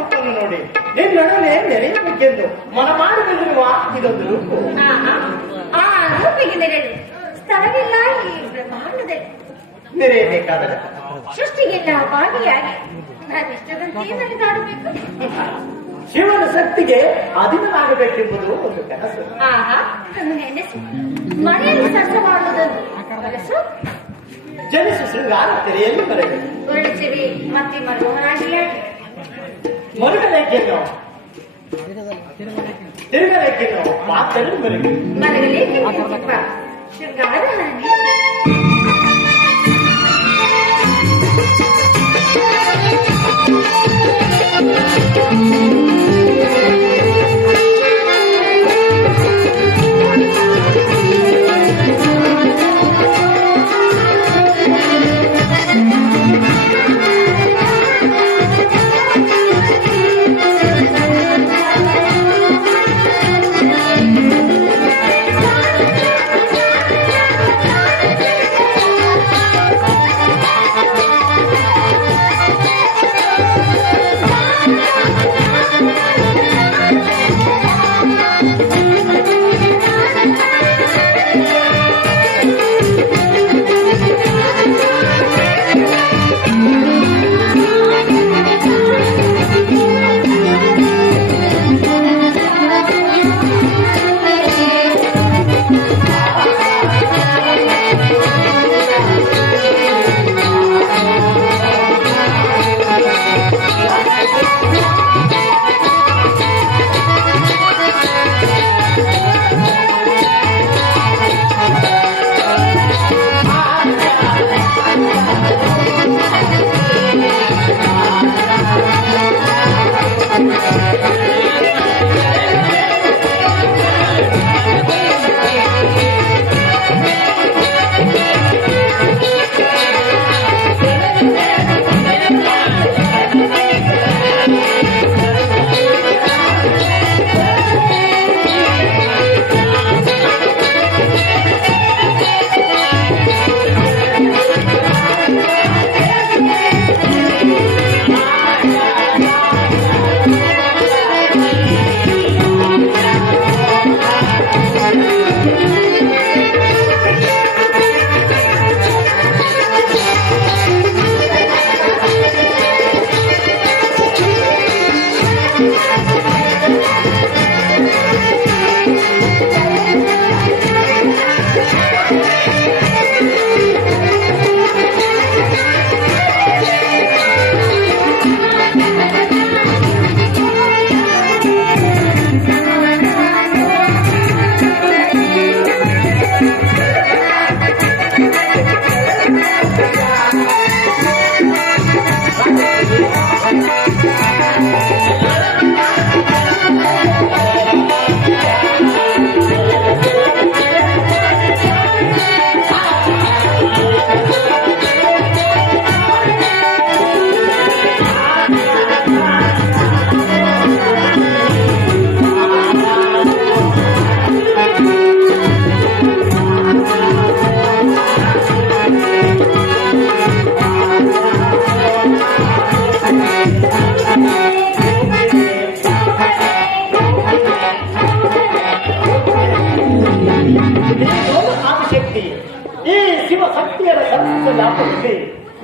ರೂಪವನ್ನು ನೋಡಿ ನಿನ್ನೊಡನೆ ನೆರೆಯಬೇಕೆಂದು ಮನಮಾಡಿಕೊಂಡಿರುವ ಇದೊಂದು ರೂಪು. ಆ ರೂಪಿಗೆ ನೆರೆದು ಸ್ಥಳವಿಲ್ಲ ಈ ಬ್ರಹ್ಮಾಂಡದಲ್ಲಿ. ನೆರೆಯಬೇಕಾದರೆ ಸೃಷ್ಟಿಗೆಲ್ಲ ಭಾಗಿಯಾಗಿ ನಾನಿಷ್ಟದಂತೆ ನಡೆದಾಡಬೇಕು. ಶಿವನ ಶಕ್ತಿಗೆ ಅಧೀನನಾಗಬೇಕೆಂಬುದು ಒಂದು ಕನಸು. ನನ್ನ ಹೆಂಡಸು ಮನೆಯಲ್ಲಿ ಕೆಲಸ ಮಾಡುವುದನ್ನು ಕನಸು. ಜನಿಸು ಶೃಂಗಾರ ತೆರೆಯಲ್ಲಿ ಬರಬೇಕು. ಒಳ್ಳೆಚೆರಿ ಮತ್ತೆ ಮರುವರಾಗಿಯಾಗಿ ಮರುಗಲೇಕೆನ್ನು ತಿರುಗಲೇಕೆನ್ನು ಮಾತನ್ನು ಬರಬೇಕು. ಮಲಗಲೇಕೆ ಶೃಂಗಾರ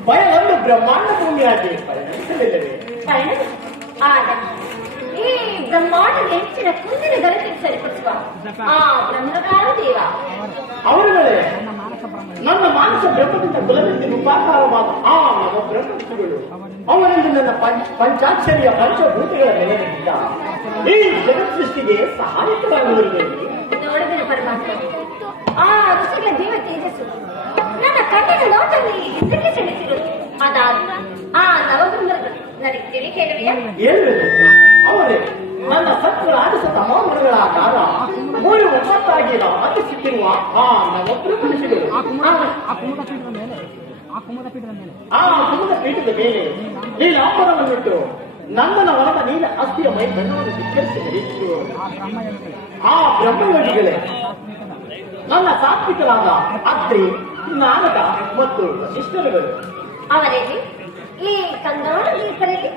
ಬಯಲೊಂದು ಬ್ರಹ್ಮಾಂಡ ಭೂಮಿಯಾಗಿ ಪರಿಣಮಿಸಲಿಲ್ಲವೇ? ಈ ಬ್ರಹ್ಮಾಂಡದ ಹೆಚ್ಚಿನ ಮುಂದಿನ ಗಲತಿ ಸರಿಪಡಿಸುವ ಆ ಬ್ರಹ್ಮಗಾರ ದೇವ ಅವರುಗಳೇ ನನ್ನ ಮಾನಸ ಬ್ರಹ್ಮದಿಂದ ಕುಲವಿಂದ ರೂಪಾಕಾರವಾದ ಆ ನವ ಬ್ರಹ್ಮಗಳು ಅವರಿಂದ ನನ್ನ ಪಂಚಾಕ್ಷರಿಯ ಪಂಚಭೂತಗಳ ನೆಲೆಯಿಂದ ಈ ಜಗತ್ ಸೃಷ್ಟಿಗೆ ಸಹಾಯಕವಾಗುವವರಿಗೆ ನೋಡಿದ ಪರಮಾತ್ಮ ಆ ಋಷಿಗಳ ದೇವ ತೇಜಸ್ಸು ನನ್ನ ಕಣ್ಣಿನ ನೋಟಲ್ಲಿ ಇದಕ್ಕೆ ಸೆಳೆಸಿರುವುದು ಅದಾದ ಆ ನವಬ್ರಹ್ಮಗಳು ನನಗೆ ತಿಳಿ ಕೇಳುವೆಯಾ? ಅವರೇ ನನ್ನ ಸತ್ವ ಆಡಿಸ ತಮಾಮಗಳ ಆಕಾರ ಮೂರು ಒಪ್ಪತ್ತಾಗಿ ಆಕರ್ಷಿಸಿರುವ ಆ ನವಬ್ರಹ್ಮಗಳು ಆ ಕುಮದ ಪೀಠದ ಮೇಲೆ ನೀಲಾಂಬರವನ್ನಿಟ್ಟು ನನ್ನನ ಹೊರಟ ನೀಲ ಅಸ್ಥಿಯ ಮೈ ಬಣ್ಣವನ್ನು ಧಿಕ್ಕರಿಸಿ ನಡೆಯುತ್ತಿರುವ ಆ ಬ್ರಹ್ಮಯೋಗಿಗಳೇ ನನ್ನ ಸಾತ್ವಿಕರಾದ ಅತ್ರಿ ನಾರದ ಮತ್ತು ವಸಿಷ್ಠರುಗಳು. ಅವರಲ್ಲಿ ಈ ಕಂದಾಳ ದೀಪರಲ್ಲಿ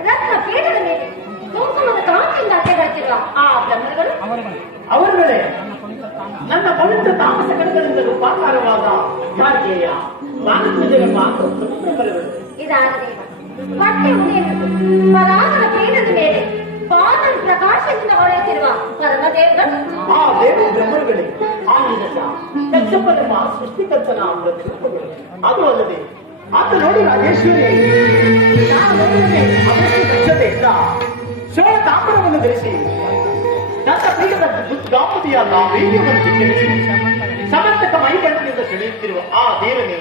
ರತ್ನ ಪೀಠದ ಮೇಲೆ ಕುಂಕುಮದ ಕಾಂತಿಯಿಂದ ಅಡ್ಡಗಾಡ್ತಿರುವ ಆ ಬ್ರಹ್ಮಗಳು ಅವರುಗಳೇ ನನ್ನ ಪವಿತ್ರ ತಾಮಸ ಕಣಗಳಿಂದ ರೂಪಾಕಾರವಾದ ಗಾರ್ಗೆಯ ಮಾನಸಜನೆಂಬ ಬ್ರಹ್ಮಗಳು ಇದಾದ ದೇವ ಹೊಟ್ಟೆ ಉಳಿಯಬೇಕು ಪರಾಗನ ಪೀಠದ ಮೇಲೆ ಪಾದಂ ಪ್ರಕಾಶದಿಂದ ಹೊಳೆಯುತ್ತಿರುವ ಪರಮದೇವಗಳು ಆ ದೇವ ಬ್ರಹ್ಮಗಳೇ ಆ ನಿಜ ಕಚ್ಚಪ್ಪನೆಂಬ ಸೃಷ್ಟಿಕರ್ತನ ಪ್ರತಿರೂಪಗಳು ಅದು ಅಲ್ಲದೆ ಆತ ನೋಡಿ ರಾಜೇಶ್ವರಿ ದಕ್ಷತೆಯಿಂದ ಶೋಣ ತಾಮ್ರವನ್ನು ಧರಿಸಿ ನನ್ನ ಪೀಠದ ದಾಂಪತಿಯಾದ ವೀರ್ಯವನ್ನು ಧಿಕ್ಕರಿಸಿ ಸಮರ್ಥಕ ಮೈಬಣ್ಣದಿಂದ ಸೆಳೆಯುತ್ತಿರುವ ಆ ದೇವನೇ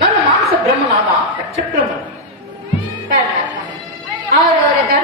ನನ್ನ ಮಾನಸ ಬ್ರಹ್ಮನಾದ ಕಚ್ಚಬ್ರಹ್ಮನು ಅವರವರ ಧರ್ಮ